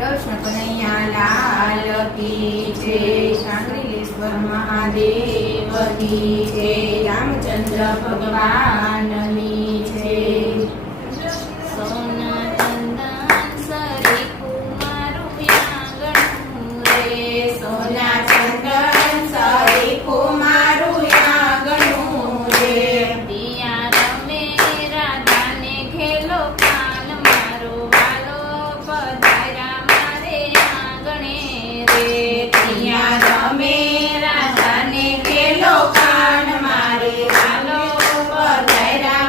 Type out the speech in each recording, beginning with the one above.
કૃષ્ણ કનૈયા લાલ કી જય, શાંગરીલેશ્વર મહાદેવ કી જય, રામચંદ્ર ભગવાનની જય। સોના ચંદન સરીખું મારું આંગણું રે, સોના ચંદન સરીખું મારું આંગણું રે, પિયા રમે રાધાને ઘેલો કાન મારો વાલો પધાર્યા મારે આંગણે રે, પિયા રમે રાધાને ઘેલો કાન મારે વાલો પધાર્યા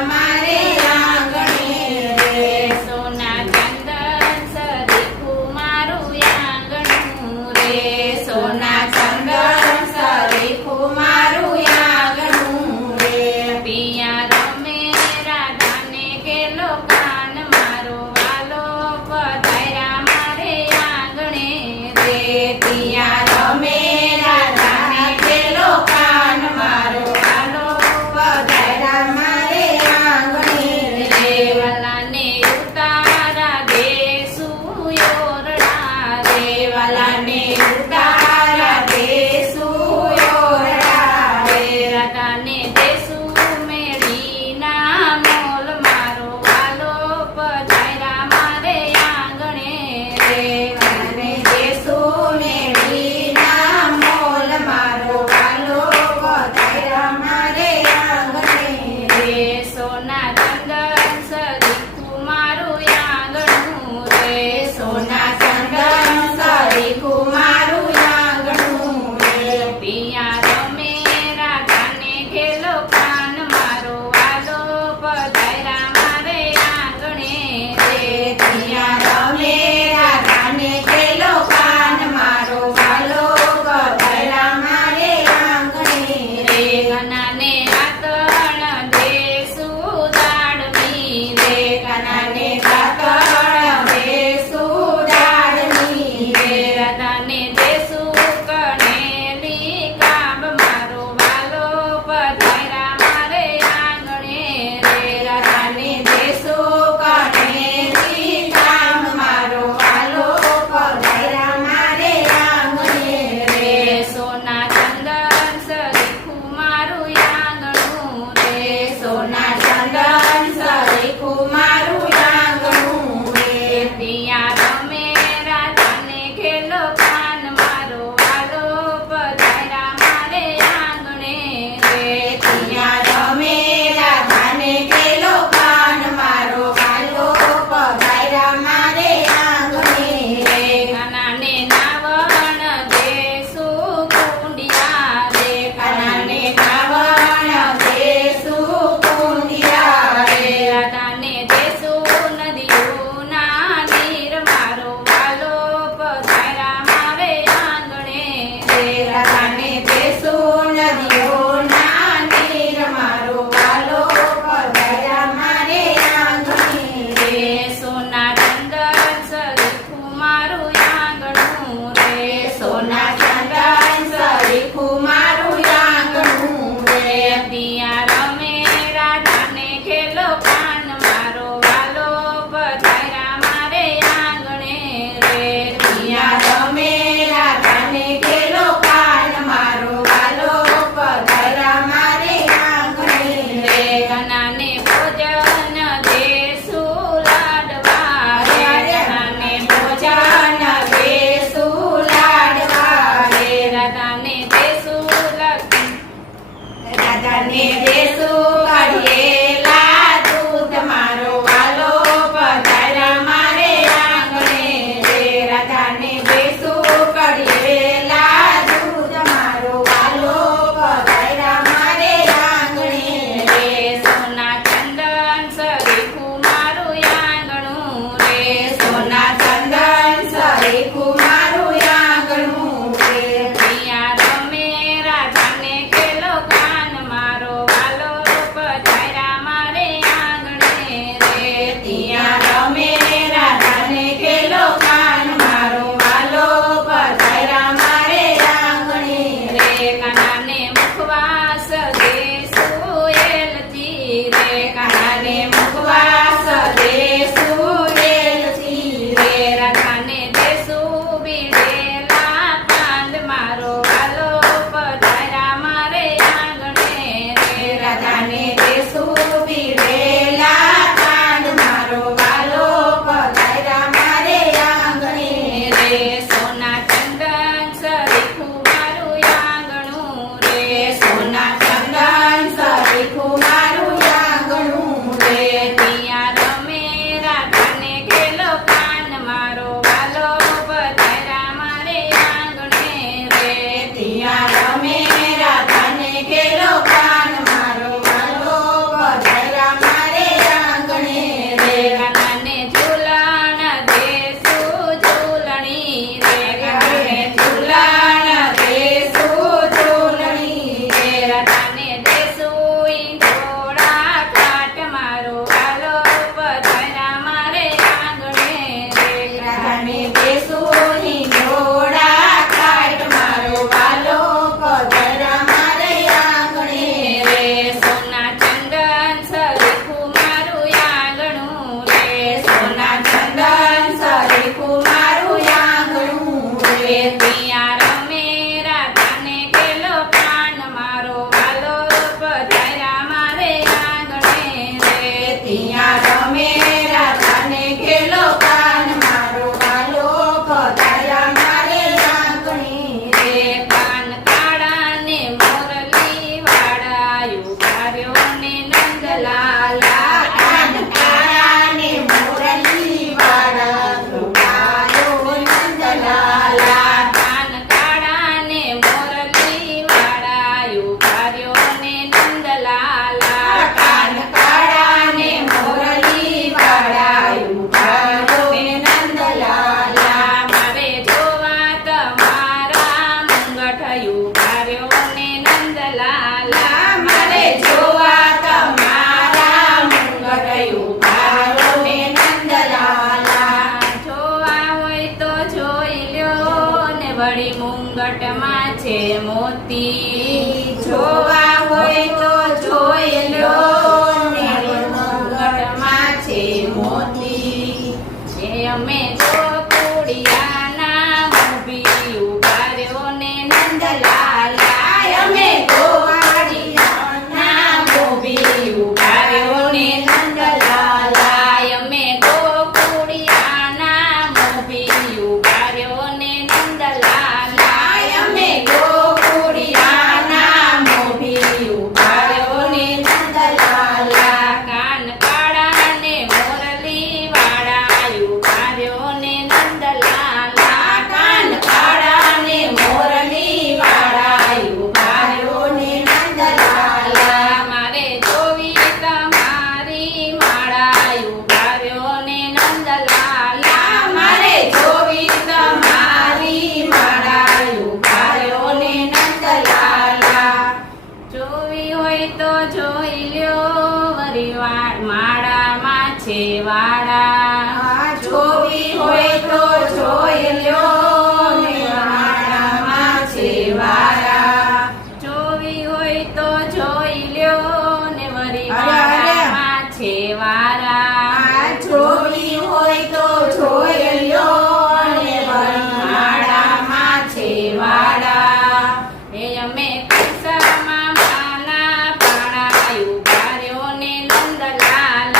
વળી મુંગટમાં છે મોતી જોવા હોય તો જોઈ લ્યો ને મુંગટમાં છે મોતી એ અમે જો કુડિયાના ઊભી ઉભા રહ્યો ને નંદલાલ અમે તો કુડિયાના ઊભી ઉભા રહ્યો ને નંદલાલ અમે તો કુડિયાના ઊભી ઉભા રહ્યો ને નંદલાલ અમે તો કુડિયાના ઊભી ઉભા રહ્યો ને નંદલાલ કાન કાળા ને મોરલી વાળા ઉભા રહ્યો ને નંદલાલ કાન કાળા ને મોરલી વાળા ઉભા રહ્યો ને નંદલાલ મારે જોવી તમારી માળા ઉભા રહ્યો ને નંદલાલ મારે જોવી તમારી માળા ઉભા રહ્યો ને નંદલાલ જોવી હોય તો જોઈ લ્યો વરી માળામાં છે વાળા જોવી હોય તો જોઈ લ્યો ને માળામાં છે વાળા જોવી હોય તો જોઈ લ્યો ને વરી માળામાં છે વાળા જોવી હોય તો જોઈ લ્યો ને વરી માળામાં છે વાળા એ અમે કુસમાં માના પાણા ઉભા રહ્યો ને નંદલાલ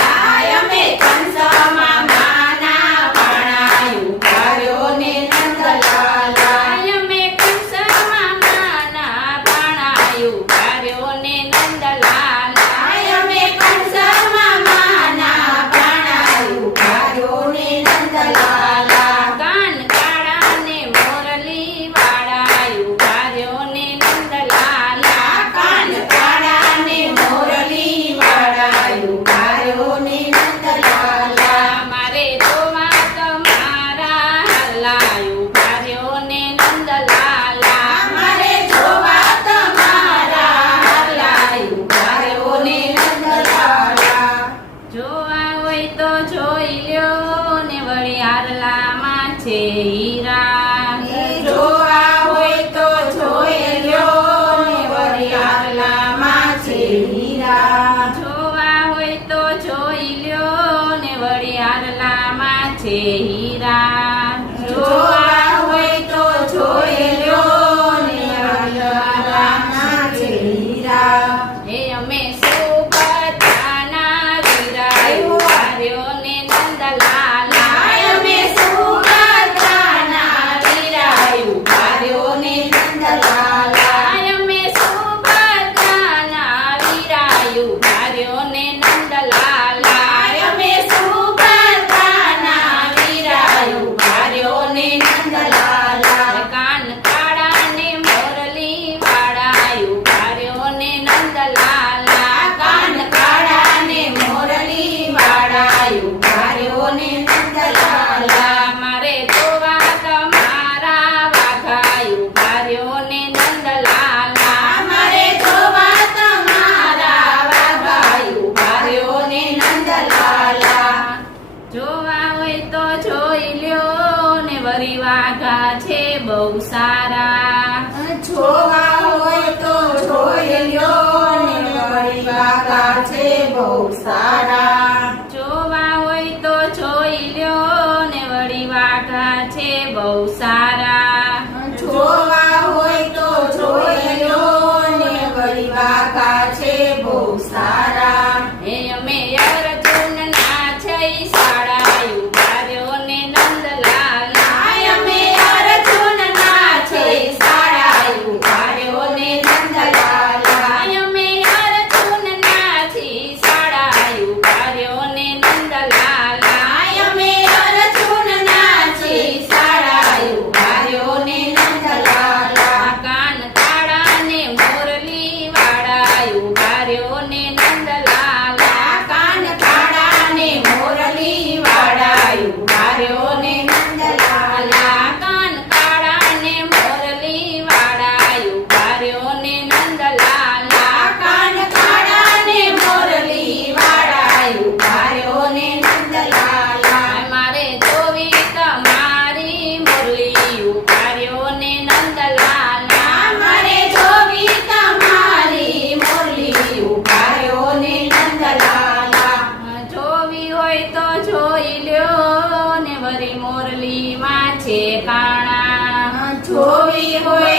અમે કંસમાં માના પાણા ઉભા રહ્યો ને નંદલાલ અમે કંસમાં માના પાણા ઉભા રહ્યો ને નંદલાલ અમે કંસમાં માના પાણા ઉભા રહ્યો ને નંદલાલ કાન કાળા ને મોરલી વાળા ઉભા રહ્યો ને નંદલાલ કાન કાળા ને મોરલી વાળા ઉભા રહ્યો ને નંદલાલ મારે જોવા તમારા હલ્લા ઉભા રહ્યો ને નંદલાલ મારે જોવા તમારા હલ્લા ઉભા રહ્યો ને નંદલાલ જોવા હોય તો જોઈ લ્યો ને વળી હારલામાં છે હીરા જોવા હોય તો જોઈ લ્યો ને વળી હારલામાં છે હીરા જોવા હોય તો જોઈ લ્યો ને વળી હારલામાં છે હીરા જોવા હોય તો જોઈ લ્યો ને હારલામાં છે હીરા એ અમે સુભદ્રાના વીરા ઉભા રહ્યો ને નંદલાલ અમે સુભદ્રાના વીરા ઉભા રહ્યો ને નંદલાલ અમે સુભદ્રાના વીરા ઉભા રહ્યો ને નંદલાલ અમે સુભદ્રાના વીરા ઉભા રહ્યો ને નંદલાલ કાન કાળા ને મોરલી વાળા ઉભા રહ્યો ને નંદલાલ કાન કાળા ને મોરલી વાળા ઉભા રહ્યો ને નંદલાલ મારે જોવા તમારા વાઘા ઉભા રહ્યો ને નંદલાલ મારે જોવા તમારા વાઘા ઉભા રહ્યો ને નંદલાલ જોવા હોય તો જોઈ લ્યો ને વરી વાઘા છે બહુ સારા જોવા હોય તો જોઈ લ્યો ને વળી વાઘા છે બહુ સારા જોવા હોય તો જોઈ લ્યો ને વળી વાઘા છે બહુ સારા જોવા હોય તો જોઈ લ્યો ને વળી વાઘા છે બહુ સારા એ અમે અર્જુનના છે શાળા ઉભા રહ્યો ને નંદલાલ અમે અર્જુનના છે શાળા ઉભા રહ્યો ને નંદલાલ અમે અર્જુનના છે શાળા ઉભા રહ્યો ને નંદલાલ અમે અર્જુનના છે શાળા ઉભા રહ્યો છે કાણા જોવી હોય